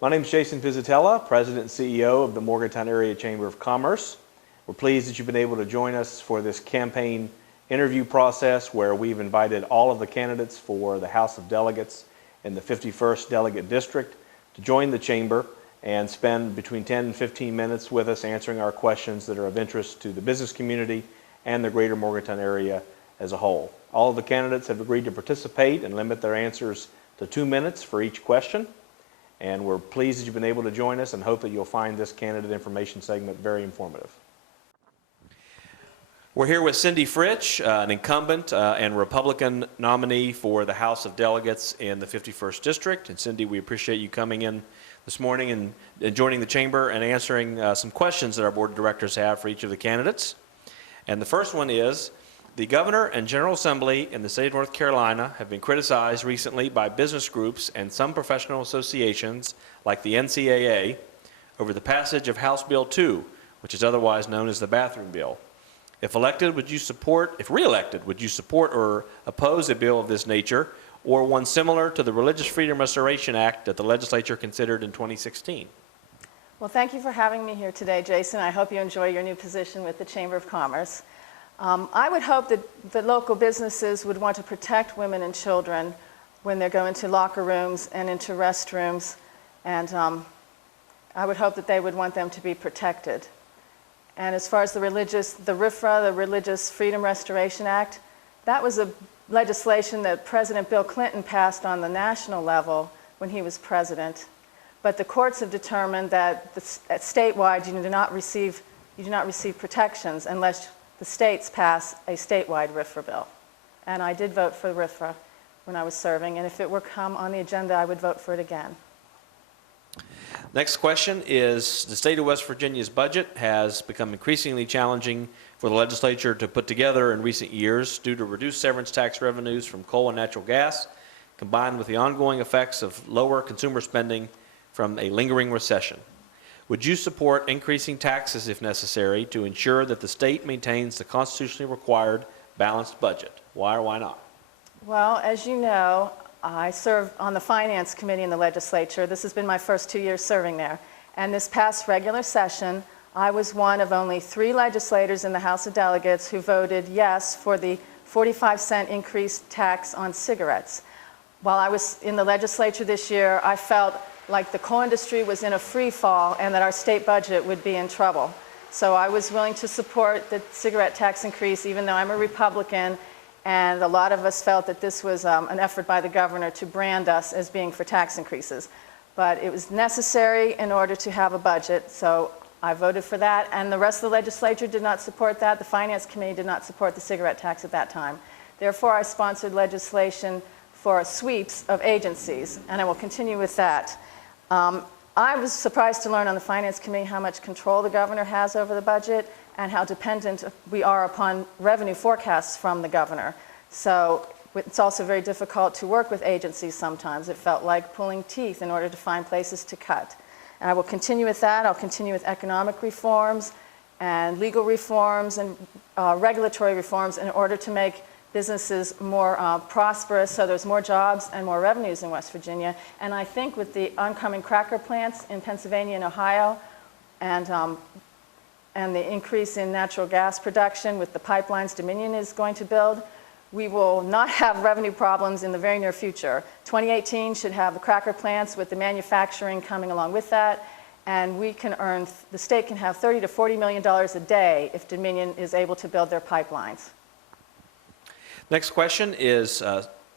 My name is Jason Pizatella, President and CEO of the Morgantown Area Chamber of Commerce. We're pleased that you've been able to join us for this campaign interview process where we've invited all of the candidates for the House of Delegates in the 51st Delegate District to join the Chamber and spend between 10 and 15 minutes with us answering our questions that are of interest to the business community and the greater Morgantown area as a whole. All of the candidates have agreed to participate and limit their answers to 2 minutes for each question. And we're pleased that you've been able to join us and hope that you'll find this candidate information segment very informative. We're here with Cindy Frich, an incumbent and Republican nominee for the House of Delegates in the 51st District. And Cindy, we appreciate you coming in this morning and joining the Chamber and answering some questions that our Board of Directors have for each of the candidates. And the first one is, the Governor and General Assembly in the state of North Carolina have been criticized recently by business groups and some professional associations like the NCAA over the passage of House Bill 2, which is otherwise known as the bathroom bill. If reelected, would you support or oppose a bill of this nature or one similar to the Religious Freedom Restoration Act that the legislature considered in 2016? Well, thank you for having me here today, Jason. I hope you enjoy your new position with the Chamber of Commerce. I would hope that local businesses would want to protect women and children when they go into locker rooms and into restrooms, and I would hope that they would want them to be protected. And as far as the RFRA, the Religious Freedom Restoration Act, that was a legislation that President Bill Clinton passed on the national level when he was president. But the courts have determined that statewide you do not receive protections unless the states pass a statewide RFRA bill. And I did vote for RFRA when I was serving, and if it were come on the agenda, I would vote for it again. Next question is, the state of West Virginia's budget has become increasingly challenging for the legislature to put together in recent years due to reduced severance tax revenues from coal and natural gas, combined with the ongoing effects of lower consumer spending from a lingering recession. Would you support increasing taxes if necessary to ensure that the state maintains the constitutionally required balanced budget? Why or why not? Well, as you know, I serve on the Finance Committee in the legislature. This has been my first 2 years serving there. And this past regular session, I was one of only 3 legislators in the House of Delegates who voted yes for the 45-cent increased tax on cigarettes. While I was in the legislature this year, I felt like the coal industry was in a free fall and that our state budget would be in trouble. So I was willing to support the cigarette tax increase, even though I'm a Republican, and a lot of us felt that this was an effort by the governor to brand us as being for tax increases. But it was necessary in order to have a budget, so I voted for that, and the rest of the legislature did not support that. The Finance Committee did not support the cigarette tax at that time. Therefore, I sponsored legislation for sweeps of agencies, and I will continue with that. I was surprised to learn on the Finance Committee how much control the governor has over the budget and how dependent we are upon revenue forecasts from the governor. So it's also very difficult to work with agencies sometimes. It felt like pulling teeth in order to find places to cut. And I will continue with that. I'll continue with economic reforms and legal reforms and regulatory reforms in order to make businesses more prosperous, so there's more jobs and more revenues in West Virginia. And I think with the oncoming cracker plants in Pennsylvania and Ohio, and the increase in natural gas production with the pipelines Dominion is going to build, we will not have revenue problems in the very near future. 2018 should have the cracker plants with the manufacturing coming along with that, and the state can have $30 to $40 million a day if Dominion is able to build their pipelines. Next question is,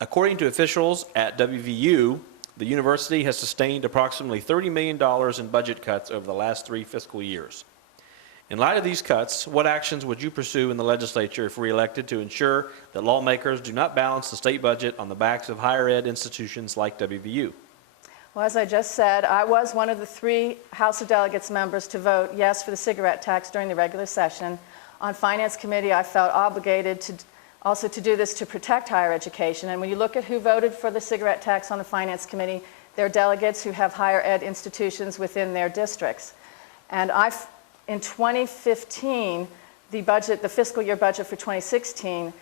according to officials at WVU, the university has sustained approximately $30 million in budget cuts over the last 3 fiscal years. In light of these cuts, what actions would you pursue in the legislature if reelected to ensure that lawmakers do not balance the state budget on the backs of higher ed institutions like WVU? Well, as I just said, I was one of the 3 House of Delegates members to vote yes for the cigarette tax during the regular session. On Finance Committee, I felt obligated to do this to protect higher education. And when you look at who voted for the cigarette tax on the Finance Committee, they're delegates who have higher ed institutions within their districts. And in 2015, the fiscal year budget for 2016,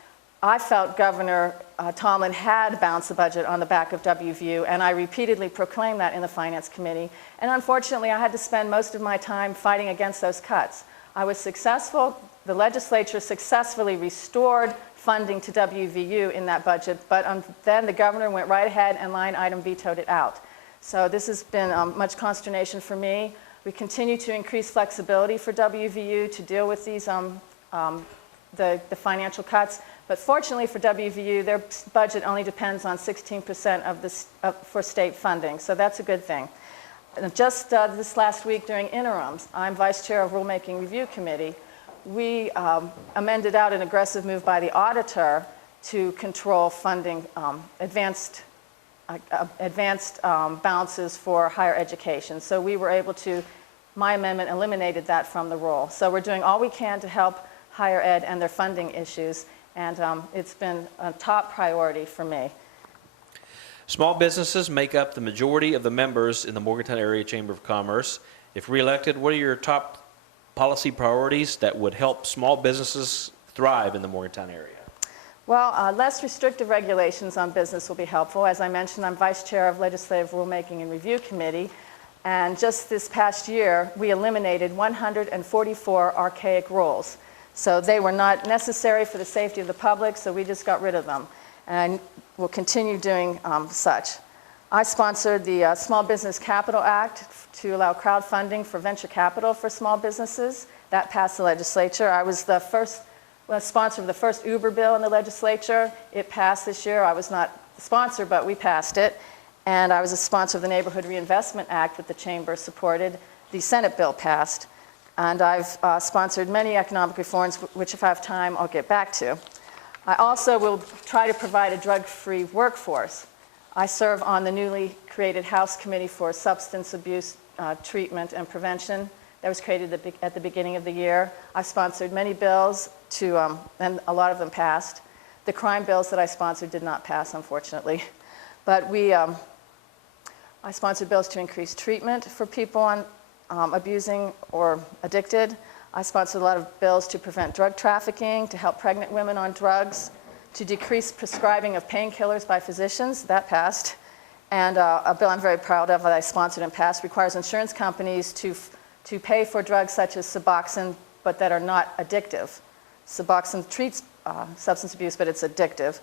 I felt Governor Tomlin had balanced the budget on the back of WVU, and I repeatedly proclaimed that in the Finance Committee. And unfortunately, I had to spend most of my time fighting against those cuts. I was successful. The legislature successfully restored funding to WVU in that budget, but then the governor went right ahead and line item vetoed it out. So this has been much consternation for me. We continue to increase flexibility for WVU to deal with these the financial cuts. But fortunately for WVU, their budget only depends on 16% for state funding, so that's a good thing. And just this last week during interims, I'm vice chair of Rulemaking Review Committee. We amended out an aggressive move by the auditor to control funding, advanced balances for higher education. So we were able to, my amendment eliminated that from the rule. So we're doing all we can to help higher ed and their funding issues, and it's been a top priority for me. Small businesses make up the majority of the members in the Morgantown Area Chamber of Commerce. If reelected, what are your top policy priorities that would help small businesses thrive in the Morgantown area? Well, less restrictive regulations on business will be helpful. As I mentioned, I'm vice chair of Legislative Rulemaking and Review Committee, and just this past year, we eliminated 144 archaic rules. So they were not necessary for the safety of the public, so we just got rid of them, and we'll continue doing such. I sponsored the Small Business Capital Act to allow crowdfunding for venture capital for small businesses. That passed the legislature. I was the first sponsor of the first Uber bill in the legislature. It passed this year. I was not the sponsor, but we passed it. And I was a sponsor of the Neighborhood Reinvestment Act that the Chamber supported. The Senate bill passed. And I've sponsored many economic reforms, which if I have time, I'll get back to. I also will try to provide a drug-free workforce. I serve on the newly created House Committee for Substance Abuse Treatment and Prevention that was created at the beginning of the year. I've sponsored many bills and a lot of them passed. The crime bills that I sponsored did not pass, unfortunately. But I sponsored bills to increase treatment for people on abusing or addicted. I sponsored a lot of bills to prevent drug trafficking, to help pregnant women on drugs, to decrease prescribing of painkillers by physicians. That passed. And a bill I'm very proud of that I sponsored and passed requires insurance companies to pay for drugs such as Suboxone, but that are not addictive. Suboxone treats substance abuse, but it's addictive.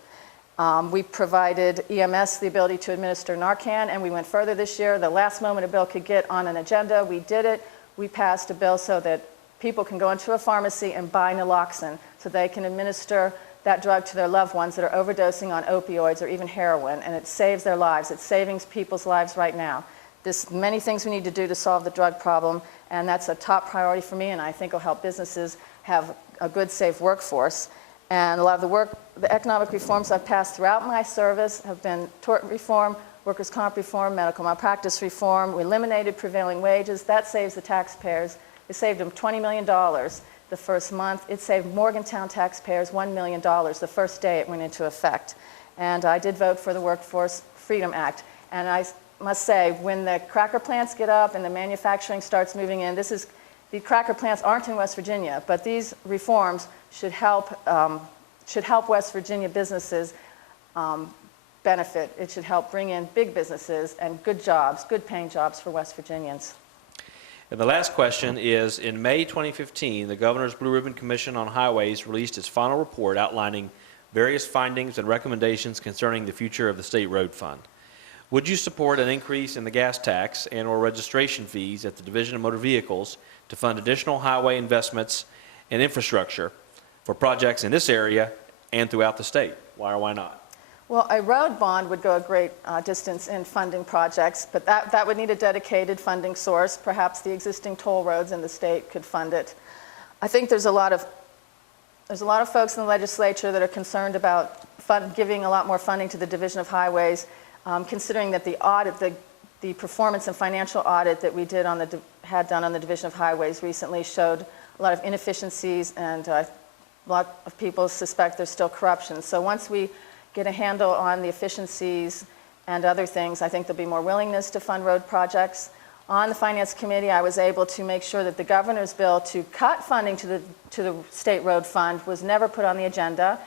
We provided EMS the ability to administer Narcan, and we went further this year. The last moment a bill could get on an agenda, we did it. We passed a bill so that people can go into a pharmacy and buy naloxone so they can administer that drug to their loved ones that are overdosing on opioids or even heroin, and it saves their lives. It's saving people's lives right now. There's many things we need to do to solve the drug problem, and that's a top priority for me, and I think will help businesses have a good, safe workforce. And a lot of the economic reforms I've passed throughout my service have been tort reform, workers' comp reform, medical malpractice reform. We eliminated prevailing wages. That saves the taxpayers. It saved them $20 million the first month. It saved Morgantown taxpayers $1 million the first day it went into effect. And I did vote for the Workforce Freedom Act. And I must say, when the cracker plants get up and the manufacturing starts moving in, the cracker plants aren't in West Virginia, but these reforms should help West Virginia businesses benefit. It should help bring in big businesses and good jobs, good paying jobs for West Virginians. And the last question is, in May 2015, the Governor's Blue Ribbon Commission on Highways released its final report outlining various findings and recommendations concerning the future of the State Road Fund. Would you support an increase in the gas tax and/or registration fees at the Division of Motor Vehicles to fund additional highway investments and infrastructure for projects in this area and throughout the state? Why or why not? Well, a road bond would go a great distance in funding projects, but that would need a dedicated funding source. Perhaps the existing toll roads in the state could fund it. I think there's a lot of folks in the legislature that are concerned about giving a lot more funding to the Division of Highways, considering that the performance and financial audit that we had done on the Division of Highways recently showed a lot of inefficiencies, and a lot of people suspect there's still corruption. So once we get a handle on the efficiencies and other things, I think there'll be more willingness to fund road projects. On the Finance Committee, I was able to make sure that the governor's bill to cut funding to the State Road Fund was never put on the agenda.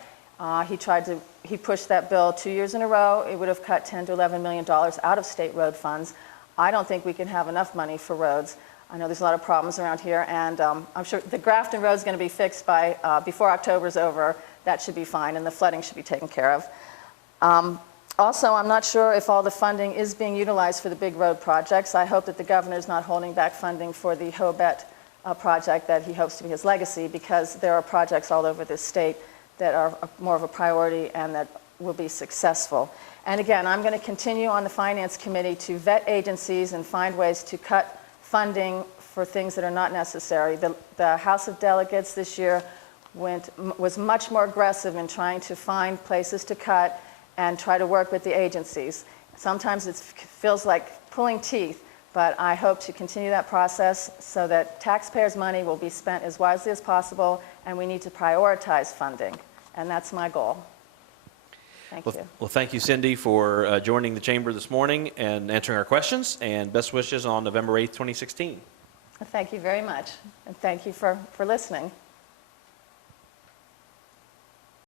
He pushed that bill 2 years in a row. It would have cut $10 to $11 million out of state road funds. I don't think we can have enough money for roads. I know there's a lot of problems around here, and I'm sure the Grafton Road is going to be fixed by before October's over. That should be fine, and the flooding should be taken care of. Also, I'm not sure if all the funding is being utilized for the big road projects. I hope that the governor is not holding back funding for the Hobet project that he hopes to be his legacy, because there are projects all over this state that are more of a priority and that will be successful. And again, I'm going to continue on the Finance Committee to vet agencies and find ways to cut funding for things that are not necessary. The House of Delegates this year was much more aggressive in trying to find places to cut and try to work with the agencies. Sometimes it feels like pulling teeth, but I hope to continue that process so that taxpayers' money will be spent as wisely as possible, and we need to prioritize funding, and that's my goal. Thank you. Well, thank you, Cindy, for joining the chamber this morning and answering our questions, and best wishes on November 8th, 2016. Thank you very much, and thank you for listening.